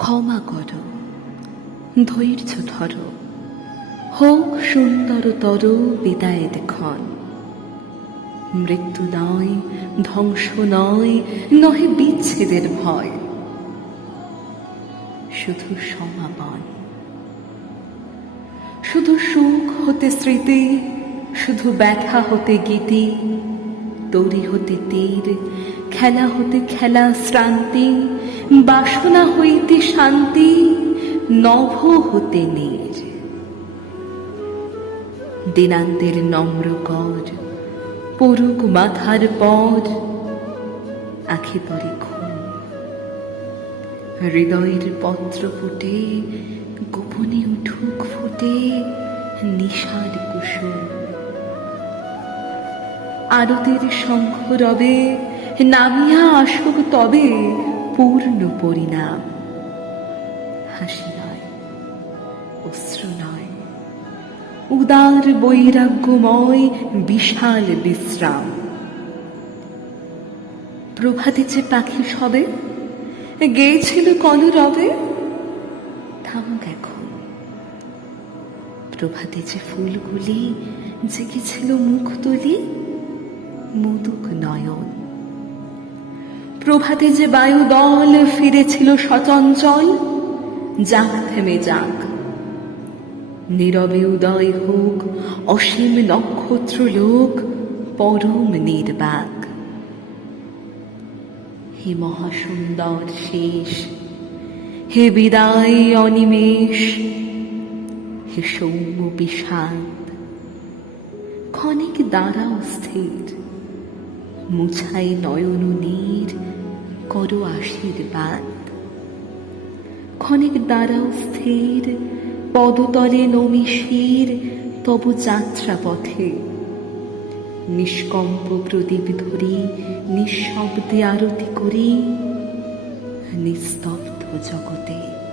ক্ষমা করো ধৈর্য ধরো। হোক সুন্দরতর বিদায়ের ক্ষণ। মৃত্যু নয়, ধ্বংস নয়, নহে বিচ্ছেদের ভয়। শুধু সমাপন। শুধু সুখ হতে স্মৃতি, শুধু ব্যথা হতে গীতি, তরি হতে তীর খেলা হতে খেলা শ্রান্তি, বাসনা হইতে শান্তি, নভ হতে নীর। দিনান্তের নম্র কর পড়ুক মাথার পর আখি পরে ঘুম। হৃদয়ের পত্র ফুটে, গোপনে উঠুক ফুটে, নিশার কুসুম। আরতের শঙ্খ রবে নামিয়া আসুক তবে পূর্ণ পরিণাম। হাসি নয়, অশ্রু নয়, উদার বৈরাগ্যময় বিশাল বিশ্রাম। প্রভাতে যে পাখি সবে, গেয়েছিল কলরবে থামুক এখন। প্রভাতে যে ফুলগুলি জেগেছিল মুখ তুলি, মুদুক নয়ন। প্রভাতে যে বায়ু দল ফিরেছিল সচঞ্চল, যাক থেমে যাক। নীরবে উদয় হোক, অসীম নক্ষত্র লোক পরম নির্বাক। হে মহাসুন্দর শেষ, হে বিদায় অনিমেষ, হে সৌম্য বিষাদ, ক্ষণিক দ্বারা স্থির মুছাই নয়ন নীর, করো আশীর্বাদ। ক্ষণিক দাঁড়াও স্থির, পদতলে নমি শির, তবু যাত্রা পথে নিষ্কম্প প্রদীপ ধরি, নিঃশব্দে আরতি করি, নিস্তব্ধ জগতে।